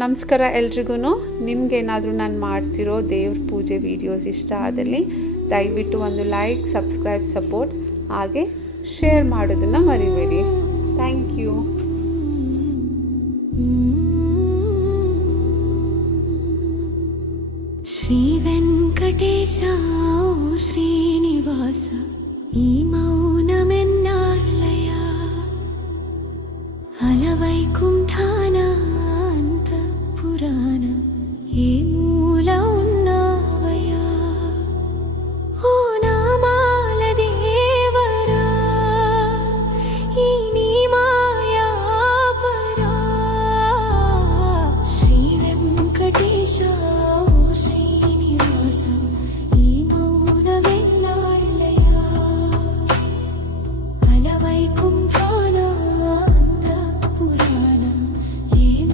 ನಮಸ್ಕಾರ ಎಲ್ರಿಗೂ. ನಿಮ್ಗೇನಾದರೂ ನಾನು ಮಾಡ್ತಿರೋ ದೇವ್ರ ಪೂಜೆ ವೀಡಿಯೋಸ್ ಇಷ್ಟ ಆದಲ್ಲಿ ದಯವಿಟ್ಟು ಒಂದು ಲೈಕ್, ಸಬ್ಸ್ಕ್ರೈಬ್, ಸಪೋರ್ಟ್ ಹಾಗೆ ಶೇರ್ ಮಾಡೋದನ್ನು ಮರಿಬೇಡಿ. Thank you. ಶ್ರೀ ವೆಂಕಟೇಶ ಶ್ರೀನಿವಾಸ ಈ ಮೌ